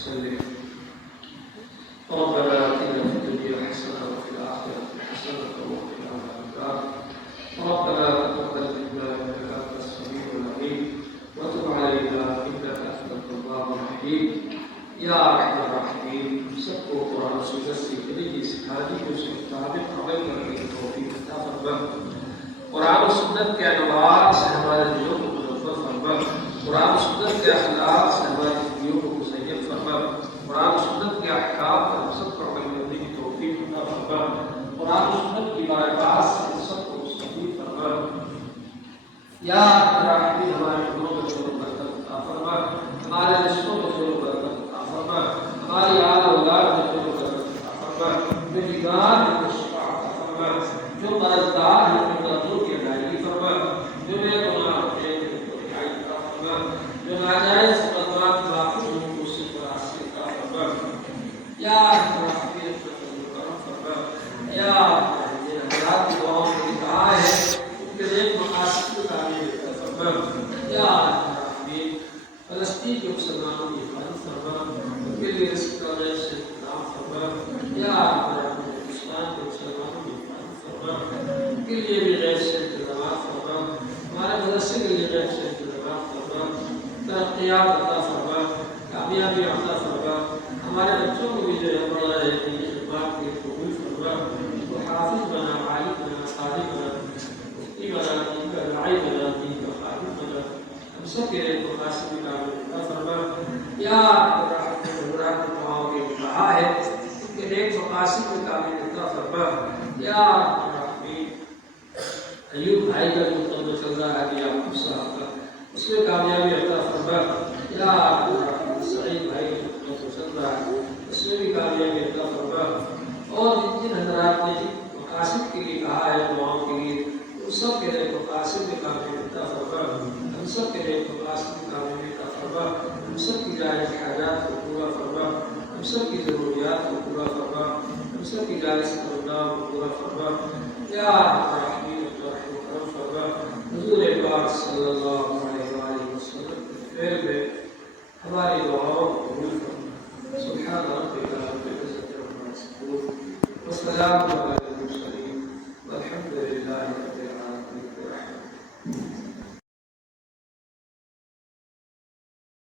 وسلم. ربنا آتنا في الدنيا حسنة وفي الآخرة حسنة وقنا عذاب النار. ربنا تقبل منا إنك أنت السميع العليم وتب علينا إنك أنت التواب الرحيم. یا ارحم الراحمین، سب کو قرآن و سنت سیکھنے کی سکھانے کی اس کے مطابق عمل کرنے کی توفیق عطا فرما. قرآن و سنت کے انوار سے ہمارے دلوں کو منور فرما. قرآن و سنت کے اخلاق سے ہماری زندگیوں کو مزین فرما. قرآن و سنت کے احکام پر ہم سب کو عمل کرنے کی توفیق عطا فرما. قرآن و سنت کی برکات سے ہم سب کو مستفید فرما. یا ارحم الراحمین، ہمارے گھروں میں خیر و برکت عطا فرما. ہمارے رشتوں میں خیر و برکت ہماری آل اولاد میں خیر و برکت عطا فرما. جو بیمار ہیں ان کو شفا عطا فرما. جو مرضدار ہیں ان کو دردوں کی ادائیگی فرما. جو بے گناہ ہیں ان کو رہائی عطا فرما. جو ناجائز مقدمات میں واقف ہیں ان کو اس سے خلاصی عطا فرما. یا ارحم الراحمین، اپنا فضل و کرم فرما. یا جن حضرات کی دعاؤں میں کہا ہے ان کے نیک مقاصد کو تعمیر عطا فرما. یا ارحم الراحمین، فلسطین کے مسلمانوں کی حفاظت فرما. ان کے لیے رزق کا غیر سے انتظام فرما. یا ہندوستان کے مسلمانوں کی حفاظت فرما. ان کے لیے بھی غیر سے انتظامات فرما. ہمارے مدرسے کے لیے غیر سے انتظامات فرما. ترقیات عطا فرما. کامیابی عطا فرما. ہمارے بچوں کو بھی جو ہے بڑا ہے خدمات کے قبول فرما. ان کو حافظ بنا، عالم بنا، قاری بنا، مفتی بنا، دین کا داعی بنا، دین کا خادم بنا. ہم سب کے لیے مقاصد میں کامیابی عطا فرما. یا حضرات دعاؤں کے کہا ہے ان کے نیک مقاصد میں کامیابی عطا فرما. یا الرحمن، ایوب بھائی کا جو قدم چل رہا ہے یعقوب صاحب کا، اس میں کامیابی عطا فرما. یا الرحمن، سعید بھائی کا جو قدم چل رہا ہے اس میں بھی کامیابی عطا فرما. اور جن حضرات نے مقاصد کے لیے کہا ہے دعاؤں کے لیے، ان سب کے لیے مقاصد میں کامیابی عطا فرما. ہم سب کے لیے مقاصد میں کامیابی عطا فرما. ہم سب کی جائز حاجات کو پورا فرما. ہم سب کی ضروریات کو پورا فرما. ہم سب کی جائز تمناؤں کو پورا فرما. یا الرحمن، رحم و کرم فرما. حضور پاک صلی اللہ علیہ وآلہ وسلم کے فعل میں ہماری دعاؤں کو قبول فرما. سبحان ربک رب العزة عما یصفون وسلام علی